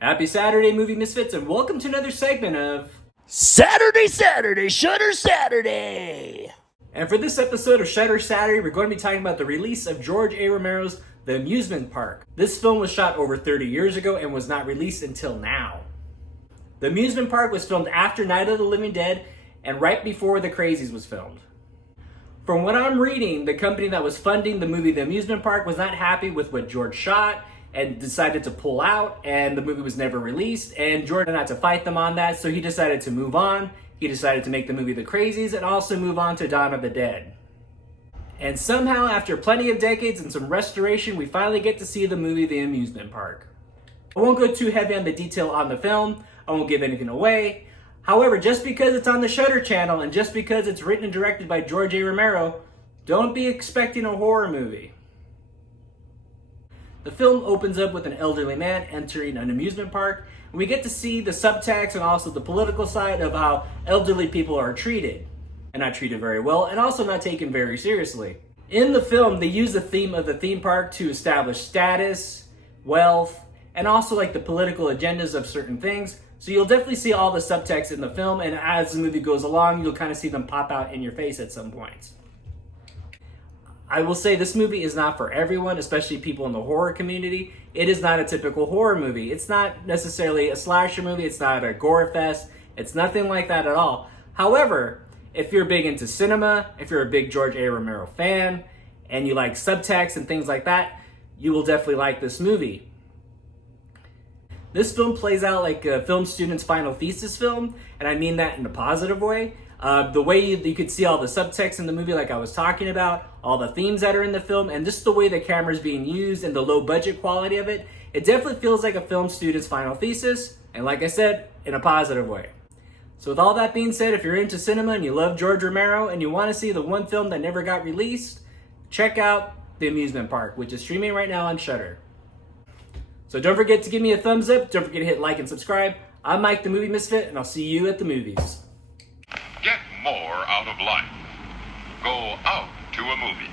Happy Saturday, Movie Misfits, and welcome to another segment of Saturday, Shudder Saturday! And for this episode of Shudder Saturday, we're going to be talking about the release of George A. Romero's The Amusement Park. This film was shot over 30 years ago and was not released until now. The Amusement Park was filmed after Night of the Living Dead and right before The Crazies was filmed. From what I'm reading, the company that was funding the movie The Amusement Park was not happy with what George shot and decided to pull out, and the movie was never released, and George had to fight them on that, so he decided to move on. He decided to make the movie The Crazies and also move on to Dawn of the Dead. And somehow, after plenty of decades and some restoration, we finally get to see the movie The Amusement Park. I won't go too heavy on the detail on the film. I won't give anything away. However, just because it's on the Shudder channel and just because it's written and directed by George A. Romero, don't be expecting a horror movie. The film opens up with an elderly man entering an amusement park, and we get to see the subtext and also the political side of how elderly people are treated, and not treated very well, and also not taken very seriously. In the film, they use the theme of the theme park to establish status, wealth, and also like the political agendas of certain things. So you'll definitely see all the subtext in the film, and as the movie goes along, you'll kind of see them pop out in your face at some points. I will say this movie is not for everyone, especially people in the horror community. It is not a typical horror movie. It's not necessarily a slasher movie. It's not a gore fest. It's nothing like that at all. However, if you're big into cinema, if you're a big George A. Romero fan, and you like subtext and things like that, you will definitely like this movie. This film plays out like a film student's final thesis film, and I mean that in a positive way. The way you could see all the subtext in the movie like I was talking about, all the themes that are in the film, and just the way the camera is being used and the low budget quality of it, it definitely feels like a film student's final thesis, and like I said, in a positive way. So with all that being said, if you're into cinema and you love George Romero and you want to see the one film that never got released, check out The Amusement Park, which is streaming right now on Shudder. So don't forget to give me a thumbs up, don't forget to hit like and subscribe. I'm Mike the Movie Misfit, and I'll see you at the movies. Get more out of life. Go out to a movie.